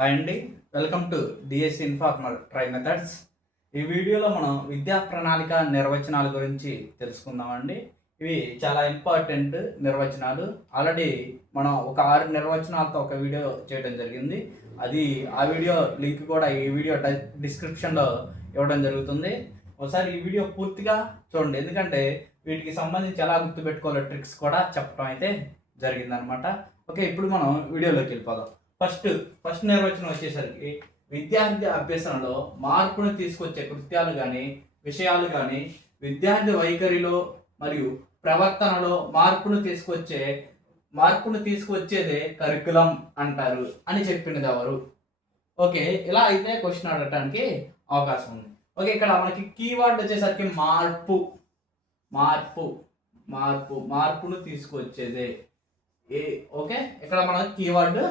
Hi అండి, welcome to DSC informer try methods. ఈ వీడియోలో మనం విద్యా ప్రణాళిక నిర్వచనాల గురించి తెలుసుకుందామండి. ఇవి చాలా ఇంపార్టెంట్ నిర్వచనాలు. ఆల్రెడీ మనం ఒక 6 నిర్వచనాలతో ఒక వీడియో చేయడం జరిగింది. ఆ వీడియో లింక్ కూడా ఈ వీడియో డిస్క్రిప్షన్లో ఇవ్వడం జరుగుతుంది. ఒకసారి ఈ వీడియో పూర్తిగా చూడండి, ఎందుకంటే వీటికి సంబంధించి ఎలా గుర్తుపెట్టుకోవాలో ట్రిక్స్ కూడా చెప్పడం అయితే జరిగిందనమాట. ఓకే, ఇప్పుడు మనం వీడియోలోకి వెళ్ళిపోదాం. ఫస్ట్ నిర్వచనం వచ్చేసరికి విద్యార్థి అభ్యసనలో మార్పును తీసుకొచ్చే కృత్యాలు కానీ విషయాలు కానీ విద్యార్థి వైఖరిలో మరియు ప్రవర్తనలో మార్పును తీసుకొచ్చేదే కరికులం అంటారు అని చెప్పినది ఎవరు? ఓకే, ఇలా అయితే క్వశ్చన్ అడగటానికి అవకాశం ఉంది. ఓకే, ఇక్కడ మనకి కీవర్డ్ వచ్చేసరికి మార్పును తీసుకొచ్చేదే. ఓకే, ఇక్కడ మన కీవర్డ్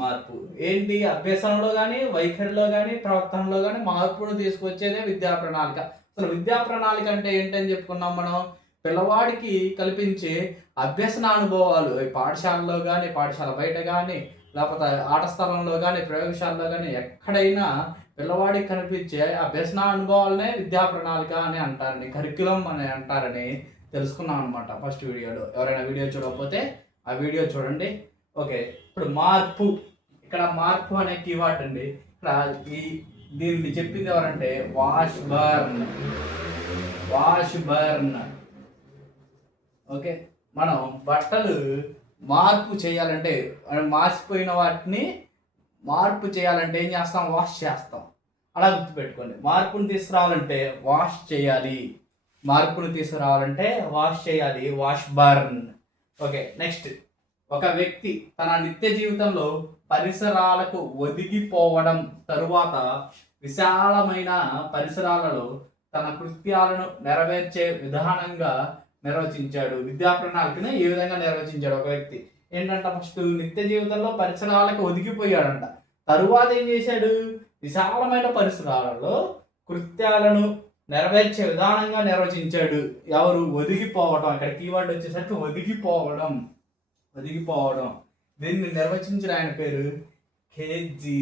మార్పు ఏంటి? అభ్యసనలో కానీ వైఖరిలో కానీ ప్రవర్తనలో కానీ మార్పును తీసుకొచ్చేదే విద్యా ప్రణాళిక. అసలు విద్యా ప్రణాళిక అంటే ఏంటని చెప్పుకున్నాం మనం. పిల్లవాడికి కల్పించే అభ్యసన అనుభవాలు పాఠశాలలో కానీ పాఠశాల బయట కానీ లేకపోతే ఆట స్థలంలో కానీ ప్రయోగశాలలో కానీ ఎక్కడైనా పిల్లవాడికి కనిపించే అభ్యసన అనుభవాలనే విద్యా ప్రణాళిక అని అంటారండి, కరిక్యులం అని అంటారని తెలుసుకున్నాం అనమాట ఫస్ట్ వీడియోలో. ఎవరైనా వీడియో చూడకపోతే ఆ వీడియో చూడండి. ఓకే, ఇప్పుడు ఇక్కడ మార్పు అనే కీవర్డ్ అండి. ఇక్కడ దీన్ని చెప్పింది ఎవరంటే వాష్ బర్న్. ఓకే, మనం బట్టలు మార్పు చేయాలంటే, మాసిపోయిన వాటిని మార్పు చేయాలంటే ఏం చేస్తాం? వాష్ చేస్తాం. అలా గుర్తుపెట్టుకోండి. మార్పును తీసుకురావాలంటే వాష్ చేయాలి, వాష్ బర్న్. ఓకే, నెక్స్ట్, ఒక వ్యక్తి తన నిత్య జీవితంలో పరిసరాలకు ఒదిగిపోవడం తరువాత విశాలమైన పరిసరాలలో తన కృత్యాలను నెరవేర్చే విధానంగా నిర్వచించాడు. విద్యా ప్రణాళికను ఈ విధంగా నిర్వచించాడు. ఒక వ్యక్తి ఏంటంట, ఫస్ట్ నిత్య జీవితంలో పరిసరాలకు ఒదిగిపోయాడంట. తరువాత ఏం చేశాడు? విశాలమైన పరిసరాలలో కృత్యాలను నెరవేర్చే విధానంగా నిర్వచించాడు. ఎవరు? ఒదిగిపోవడం. ఇక్కడ కీవర్డ్ వచ్చేసరికి ఒదిగిపోవడం. దీన్ని నిర్వచించిన ఆయన పేరు కేజీ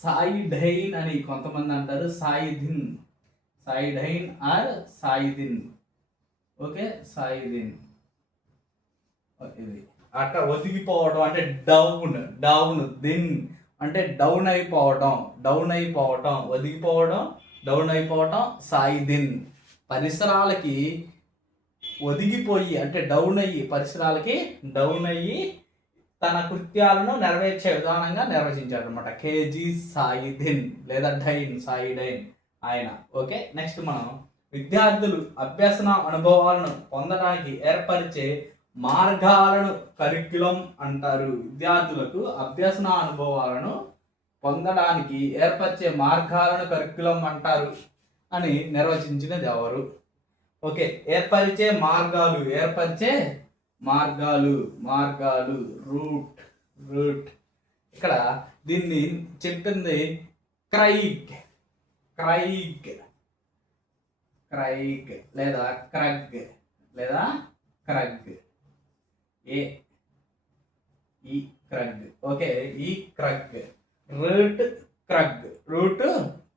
సాయి ధైన్ అని కొంతమంది అంటారు, సాయిధైన్ ఆర్ సాయిదిన్. ఓకే, సాయిదిన్. ఇది అక్కడ ఒదిగిపోవడం అంటే డౌన్ దిన్ అంటే డౌన్ అయిపోవడం, ఒదిగిపోవడం, డౌన్ అయిపోవడం. సాయిదిన్ పరిసరాలకి ఒదిగిపోయి అంటే పరిసరాలకి డౌన్ అయ్యి తన కృత్యాలను నెరవేర్చే విధానంగా నిర్వచించాడు అనమాట. కేజీ సాయిదిన్ లేదా సాయిడైన్ ఆయన. ఓకే, నెక్స్ట్ మనం విద్యార్థులు అభ్యసన అనుభవాలను పొందడానికి ఏర్పరిచే మార్గాలను కరిక్యులం అంటారు. విద్యార్థులకు అభ్యసన అనుభవాలను పొందడానికి ఏర్పరిచే మార్గాలను కరిక్యులం అంటారు అని నిర్వచించినది ఎవరు? ఓకే, ఏర్పరిచే మార్గాలు రూట్. ఇక్కడ దీన్ని చెప్పింది క్రైగ్ లేదా క్రగ్. ఓకే, ఈ క్రగ్ రూట్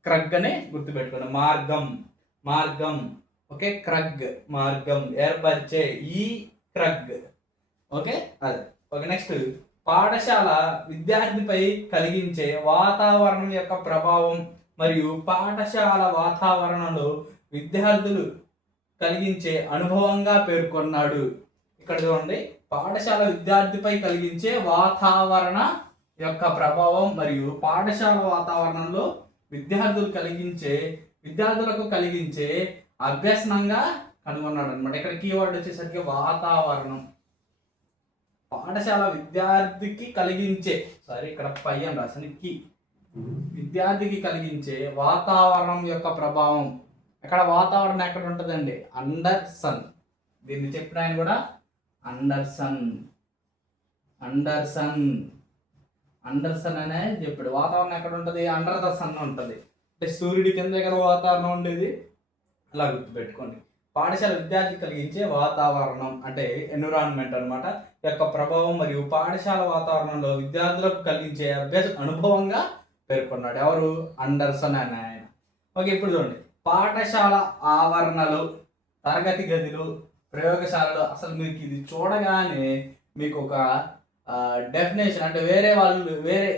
క్రగ్ అని గుర్తుపెట్టుకోండి. మార్గం. ఓకే, క్రగ్ మార్గం, ఏర్పరిచే ఈ క్రగ్. ఓకే, అదే. ఓకే, నెక్స్ట్, పాఠశాల విద్యార్థిపై కలిగించే వాతావరణం యొక్క ప్రభావం మరియు పాఠశాల వాతావరణంలో విద్యార్థులు కలిగించే అనుభవంగా పేర్కొన్నాడు. ఇక్కడ చూడండి, పాఠశాల విద్యార్థిపై కలిగించే వాతావరణ యొక్క ప్రభావం మరియు పాఠశాల వాతావరణంలో విద్యార్థులకు కలిగించే అభ్యసనంగా కనుగొన్నాడు అనమాట. ఇక్కడ కీవర్డ్ వచ్చేసరికి వాతావరణం. పాఠశాల విద్యార్థికి కలిగించే ఇక్కడ పై అని రాసిన విద్యార్థికి కలిగించే వాతావరణం యొక్క ప్రభావం. ఇక్కడ వాతావరణం ఎక్కడ ఉంటుందండి? అండర్సన్. దీన్ని చెప్పిన ఆయన కూడా అండర్సన్ అనే చెప్పాడు. వాతావరణం ఎక్కడ ఉంటుంది? అండర్ ద సన్ ఉంటుంది. అంటే సూర్యుడి కింద కదా వాతావరణం ఉండేది. అలా గుర్తుపెట్టుకోండి. పాఠశాల విద్యార్థి కలిగించే వాతావరణం అంటే ఎన్విరాన్మెంట్ అనమాట యొక్క ప్రభావం మరియు పాఠశాల వాతావరణంలో విద్యార్థులకు కలిగించే అభ్యాస అనుభవంగా పేర్కొన్నాడు. ఎవరు? అండర్సన్ అనే ఆయన. ఓకే, ఇప్పుడు చూడండి, పాఠశాల ఆవరణలు, తరగతి గదులు, ప్రయోగశాలలు. అసలు మీకు ఇది చూడగానే మీకు ఒక డెఫినేషన్ అంటే వేరే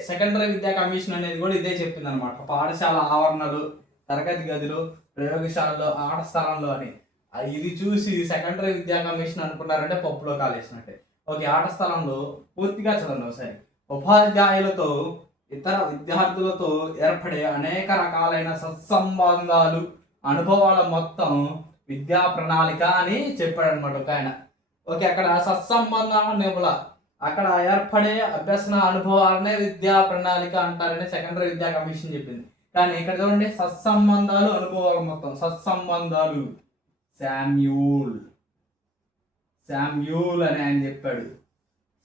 సెకండరీ విద్యా కమిషన్ అనేది కూడా ఇదే చెప్పింది అనమాట. పాఠశాల ఆవరణలు, తరగతి గదులు, ప్రయోగశాలలో, ఆట స్థలంలో అని. ఇది చూసి సెకండరీ విద్యా కమిషన్ అనుకున్నారంటే పప్పులో కాలేసినట్టే. ఓకే, ఆట స్థలంలో పూర్తిగా చదవండి ఒకసారి. ఉపాధ్యాయులతో ఇతర విద్యార్థులతో ఏర్పడే అనేక రకాలైన సత్సంబంధాలు, అనుభవాల మొత్తం విద్యా ప్రణాళిక అని చెప్పాడు అనమాట ఒక ఆయన. ఓకే, అక్కడ సత్సంబంధాల నిపుల అక్కడ ఏర్పడే అభ్యసన అనుభవాలనే విద్యా ప్రణాళిక అంటారని సెకండరీ విద్యా కమిషన్ చెప్పింది. కానీ ఇక్కడ చూడండి, సత్సంబంధాలు, అనుభవాలు మొత్తం. సత్సంబంధాలు శామ్యూల్ అని ఆయన చెప్పాడు.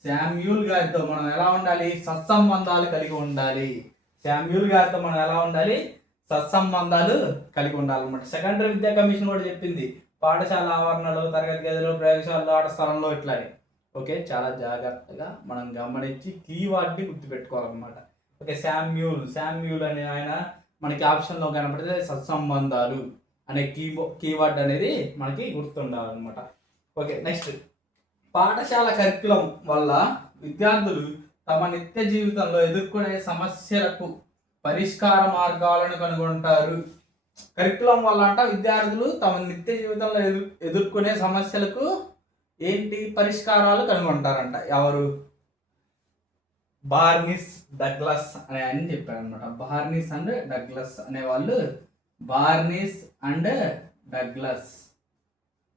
శామ్యూల్ గారితో మనం ఎలా ఉండాలి? సత్సంబంధాలు కలిగి ఉండాలి. శామ్యూల్ గారితో మనం ఎలా ఉండాలి? సత్సంబంధాలు కలిగి ఉండాలన్నమాట. సెకండరీ విద్యా కమిషన్ కూడా చెప్పింది పాఠశాల ఆవరణలో, తరగతి గదిలో, ప్రయోగశాలలో, ఆట స్థలంలో ఇట్లా. ఓకే, చాలా జాగ్రత్తగా మనం గమనించి కీవర్డ్ని గుర్తుపెట్టుకోవాలన్నమాట. ఓకే, శామ్యూల్ అనే ఆయన మనకి ఆప్షన్లో కనపడితే సత్సంబంధాలు అనే కీవర్డ్ అనేది మనకి గుర్తుండాలన్నమాట. ఓకే, నెక్స్ట్, పాఠశాల కరికులం వల్ల విద్యార్థులు తమ నిత్య జీవితంలో ఎదుర్కొనే సమస్యలకు పరిష్కార మార్గాలను కనుగొంటారు. కరికులం వల్ల అంట విద్యార్థులు తమ నిత్య జీవితంలో ఎదుర్కొనే సమస్యలకు ఏంటి పరిష్కారాలు కనుగొంటారంట. ఎవరు? బార్నిస్ డగ్లస్ అనే ఆయన చెప్పారు అనమాట. బార్నిస్ అండ్ డగ్లస్ అనే వాళ్ళు. బార్నిస్ అండ్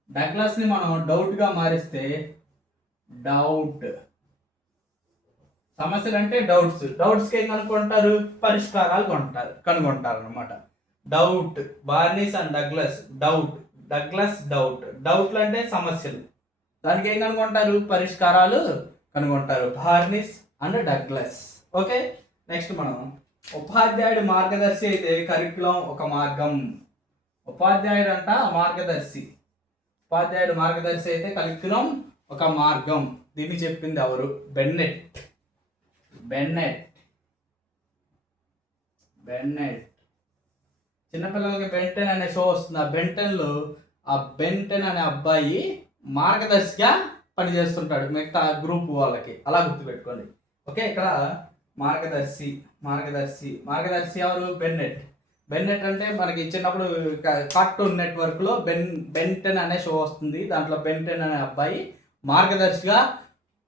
డగ్లస్ని మనం డౌట్గా మారిస్తే డౌట్. సమస్యలు అంటే డౌట్స్కి ఏం కనుక్కుంటారు? పరిష్కారాలు కనుగొంటారు అనమాట. డౌట్, బార్నిస్ అండ్ డగ్లస్ డౌట్లు అంటే సమస్యలు, దానికి ఏం కనుగొంటారు? పరిష్కారాలు కనుగొంటారు. బార్నిస్ అండ్ డగ్లస్. ఓకే, నెక్స్ట్ మనం ఉపాధ్యాయుడు మార్గదర్శి అయితే కరికులం ఒక మార్గం. ఉపాధ్యాయుడు అంట మార్గదర్శి అయితే కరికులం ఒక మార్గం. దీన్ని చెప్పింది ఎవరు? బెన్నెట్. చిన్నపిల్లలకి బెంటెన్ అనే షో వస్తుంది. ఆ బెంటెన్ అనే అబ్బాయి మార్గదర్శిగా పనిచేస్తుంటాడు మిగతా గ్రూప్ వాళ్ళకి. అలా గుర్తుపెట్టుకోండి. ఓకే, ఇక్కడ మార్గదర్శి ఎవరు? బెన్నెట్ అంటే మనకి చిన్నప్పుడు కార్టూన్ నెట్వర్క్లో బెంటెన్ అనే షో వస్తుంది. దాంట్లో బెంటెన్ అనే అబ్బాయి మార్గదర్శిగా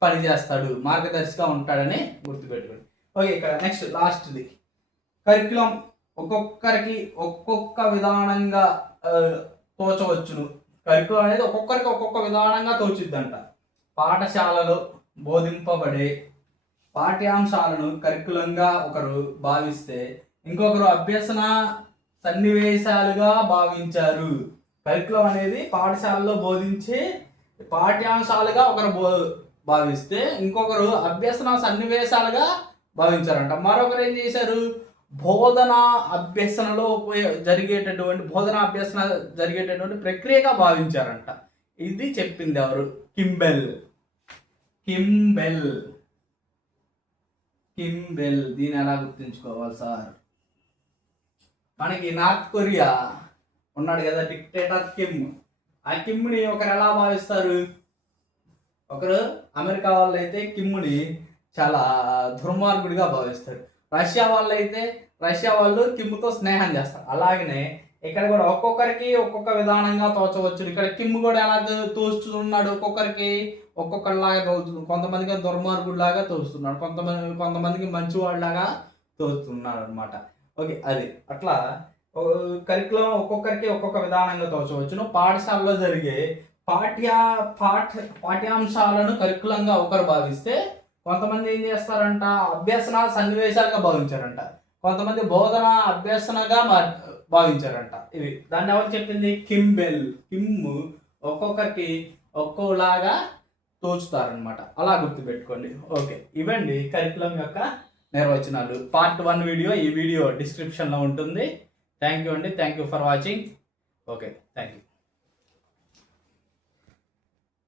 పనిచేస్తాడు, మార్గదర్శిగా ఉంటాడని గుర్తుపెట్టుకోండి. ఓకే, ఇక్కడ నెక్స్ట్ లాస్ట్ది, కరికులం ఒక్కొక్కరికి ఒక్కొక్క విధానంగా తోచవచ్చును. కరికులం అనేది ఒక్కొక్కరికి ఒక్కొక్క విధానంగా తోచిద్దంట. పాఠశాలలో బోధింపబడే పాఠ్యాంశాలను కరికులంగా ఒకరు భావిస్తే ఇంకొకరు అభ్యసన సన్నివేశాలుగా భావించారు. కరికులం అనేది పాఠశాలలో బోధించే పాఠ్యాంశాలుగా ఒకరు భావిస్తే ఇంకొకరు అభ్యసన సన్నివేశాలుగా భావించారంట. మరొకరు ఏం చేశారు? బోధన అభ్యసన జరిగేటటువంటి ప్రక్రియగా భావించారంట. ఇది చెప్పింది ఎవరు? కింబెల్. దీన్ని ఎలా గుర్తుంచుకోవాలి సార్? మనకి నార్త్ కొరియా ఉన్నాడు కదా డిక్టేటర్ కిమ్. ఆ కిమ్ని ఒకరు ఎలా భావిస్తారు? ఒకరు అమెరికా వాళ్ళు అయితే కిమ్ని చాలా దుర్మార్గుడిగా భావిస్తారు. రష్యా వాళ్ళు కిమ్తో స్నేహం చేస్తారు. అలాగనే ఇక్కడ కూడా ఒక్కొక్కరికి ఒక్కొక్క విధానంగా తోచవచ్చు. ఇక్కడ కిమ్ కూడా ఎలా తోస్తున్నాడు? ఒక్కొక్కరిలాగా తోచుతున్నాడు. కొంతమందికి దుర్మార్గుడిలాగా తోస్తున్నాడు, కొంతమందికి మంచివాడిలాగా తోస్తున్నాడు అనమాట. ఓకే, అది అట్లా కరికులం ఒక్కొక్కరికి ఒక్కొక్క విధానంగా తోచవచ్చును. పాఠశాలలో జరిగే పాఠ్యాంశాలను కరికులంగా ఒకరు భావిస్తే కొంతమంది ఏం చేస్తారంట? అభ్యసన సన్నివేశాలుగా భావించారంట. కొంతమంది బోధన అభ్యసనగా భావించారంట. ఇవి దాన్ని ఎవరు చెప్పింది? కిమ్ ఒక్కొక్కరికి ఒక్కోలాగా తోచుతారనమాట. అలా గుర్తుపెట్టుకోండి. ఓకే, ఇవండి కరికులం యొక్క నిర్వచనాలు. పార్ట్ 1 వీడియో ఈ వీడియో డిస్క్రిప్షన్లో ఉంటుంది. థ్యాంక్ యూ అండి. Thank you for watching. Okay, thank you.